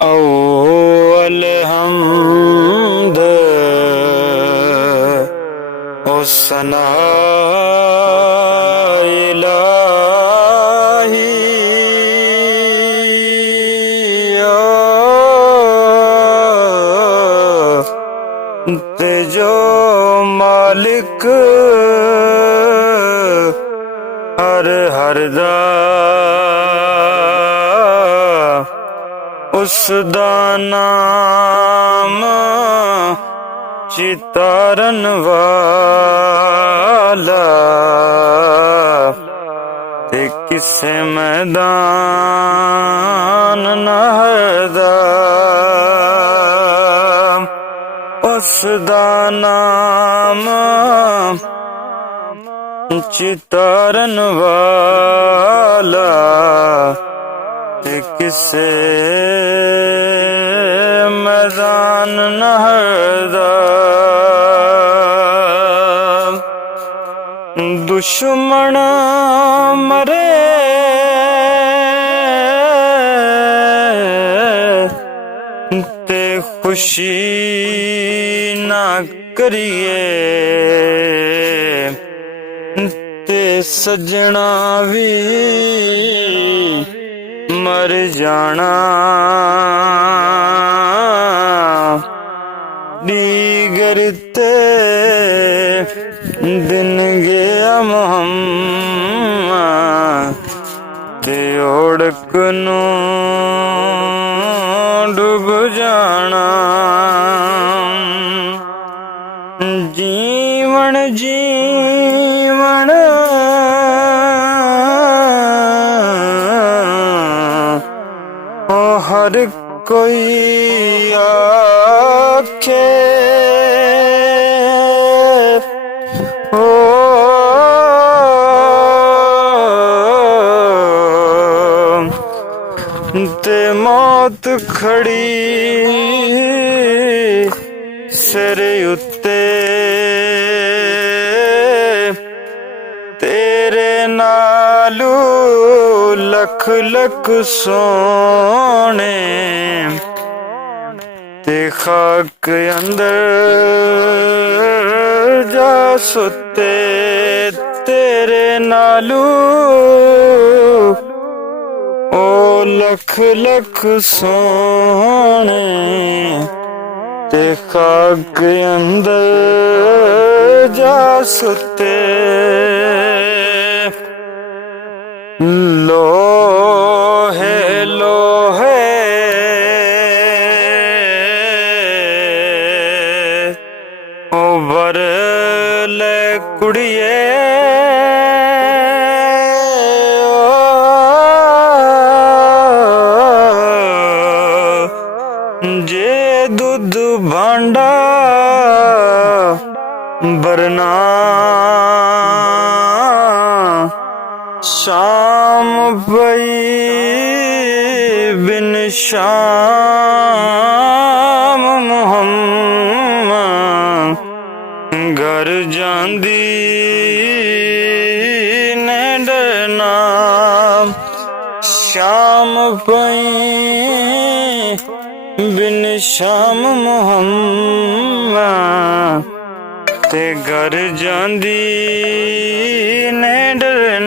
अव्वल हमद ओ सना इलाही ते जो मालिक हर हर दा उस दा नाम चितारन वाला ते किसे मैदान नहदा उस दा नाम चितारन वाला ते किसे मैदान नहदा दुश्मन मरे ते खुशी ना करिए ते सजना भी मर जाना दीगर ते दिन गया मुहम्मद ते ओढ़क नू डूब जाना जीवन जीवन ओ हर कोई आखे ओ ते मौत खड़ी सिर उत्ते तेरे नालू लख लख सोने ते खाक अंदर जा सुते तेरे नालू ओ लख लख सोने ते खाक अंदर जा सुते लोहे लोहे ओ बरले कुड़िए जे दूध भांडा बरना शाम पई बिन शाम मुहम्मद घर जांदी ने डरना शाम पई बिन शाम मुहम्मद ते घर जांदी ने डरना